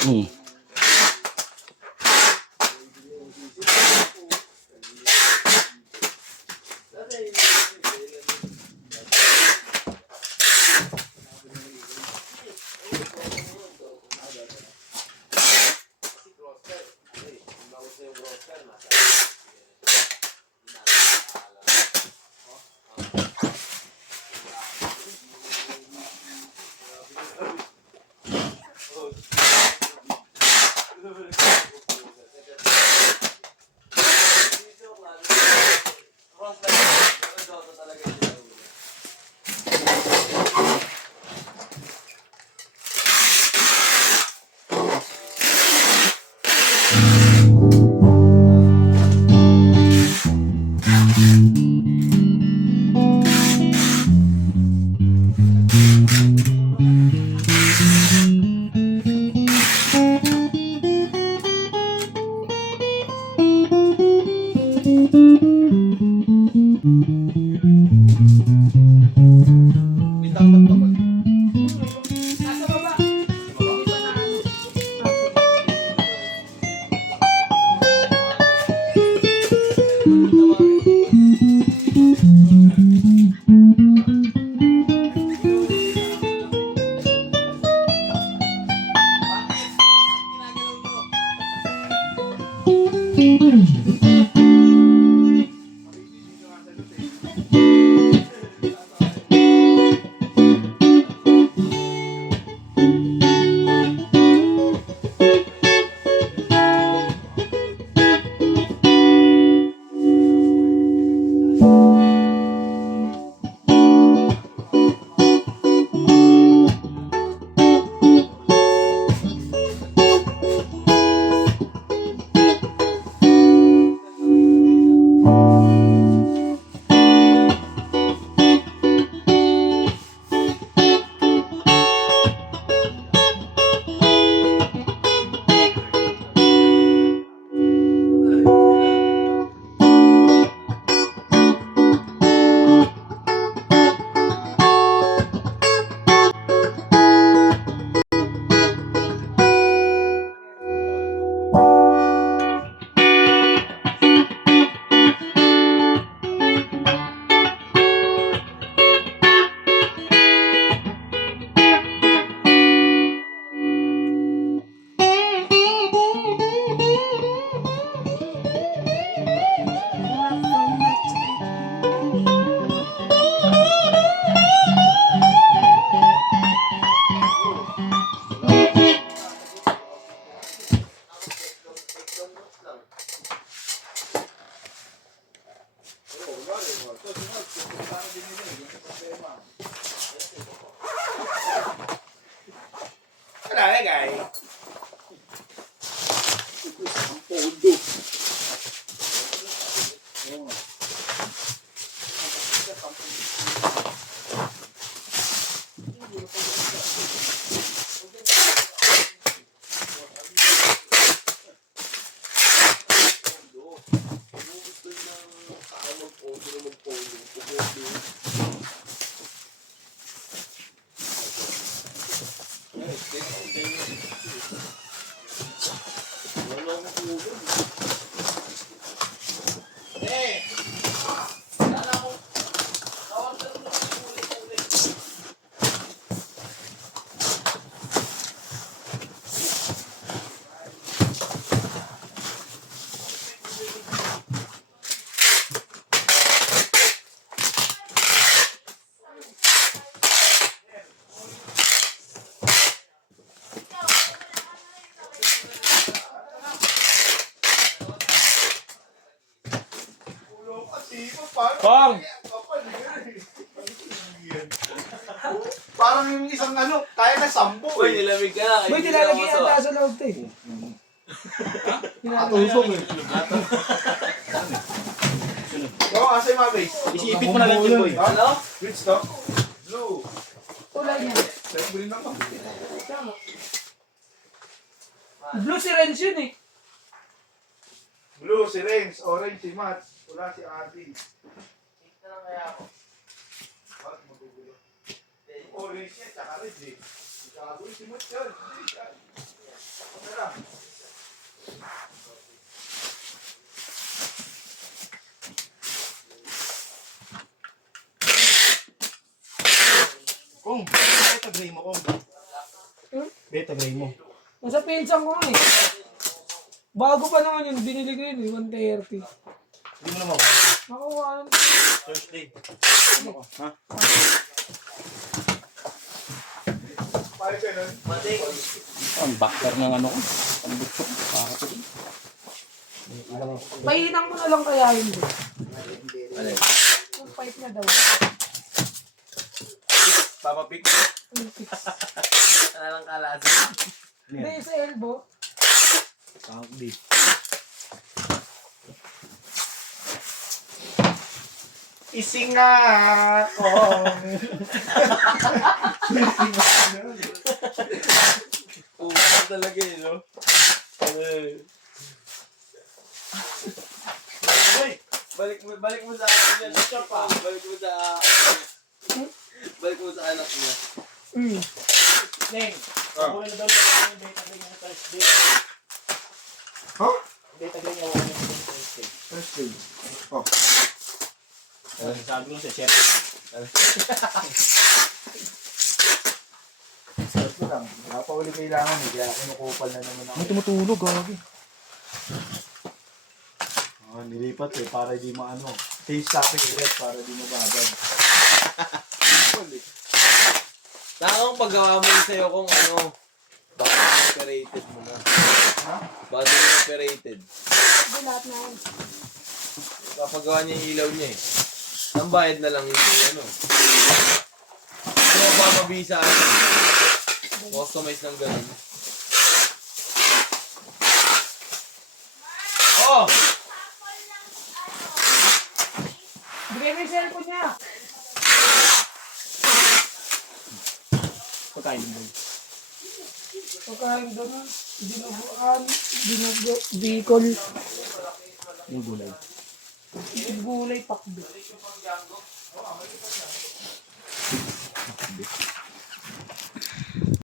Hmm. Kong! Parang yung isang ano, kaya na 10 Uy, nilamig ka na. Boy, nilalagay yata sa loob to eh. Atusok eh. Oo, kasi mabase. Isipit mo na lang yun, boy. Ano? Which to? Blue. Tulad niya. Light green naman. Blue si Renz yun eh. Blue si Renz, orange si Matt, pula si Adi. Ito lang kaya ako. Bakit magugulo? Orange niya, tsaka red eh. Gagoy si Matt yan. Kung, beta gray mo, kung. Hmm? Beta gray mo. Nasa pinsan ko nga eh. Bago pa naman yun, binili ko yun eh, 130. Hindi mo naman. Nakuha yun. Thursday. Ha? Mating. Ang backer ng ano ko. Ang bukso. Pakakapit. Pahinang mo na lang kaya yun bro. Alin? Yung pipe niya daw. Papapik. Ano lang kalasa? Hindi, sa elbow. Hindi. Isinga ko. Pupunta talaga eh, no? Hoy! Balik mo sa akin yan. Balik mo sa... Balik mo sa anak niya. Hmm. Neng, ako na daw yung beta gray ng Thursday. Ha? Beta gray niya ako ng Thursday. Thursday. Oh. Sabi ko sa chef. Sarap ko lang. Wala pa uli kailangan eh. Kaya kinukupal na naman ako. May tumutulog, gagi. Nilipat eh. Para di maano. Change topic ulit. Para di mabagad. Nakakang paggawa mo yun sa'yo kung ano, battery operated mo na. Ha? Battery operated. Hindi lahat na yun. Kapagawa niya yung ilaw niya eh. Ang bayad na lang yung ano. Hindi mo ba mabisa ano? Customize ng ganun. Oh! Bigay mo yung cellphone niya. Pagkain mo. Pagkain doon na. Bicol. Yung gulay. Gulay pakdo.